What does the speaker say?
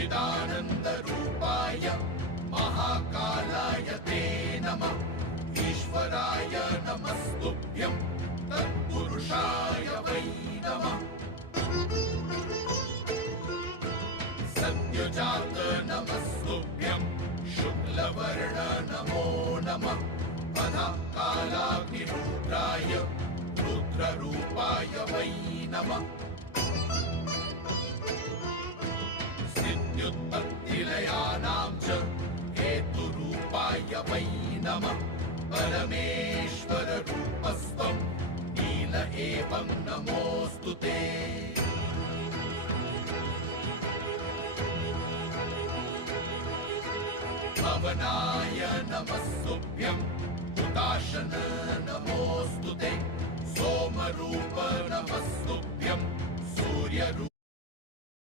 चिदानन्दरूपाय महाकालाय ते नमः। ईश्वराय नमस्तुभ्यं तत्पुरुषाय वै नमः। सद्योजात नमस्तुभ्यं शुक्लवर्ण नमो नमः। वधः कालाग्निरुद्राय रुद्ररूपाय वै नमः। सिद्ध्युत्पत्तिलयानां च हेतुरूपाय वै नमः। परमेश्वररूपस्त्वं नील एवं नमोऽस्तु ते। पवनाय नमस्तुभ्यं हुताशन नमोऽस्तु ते। सोमरूप नमस्तुभ्यं सूर्यरूप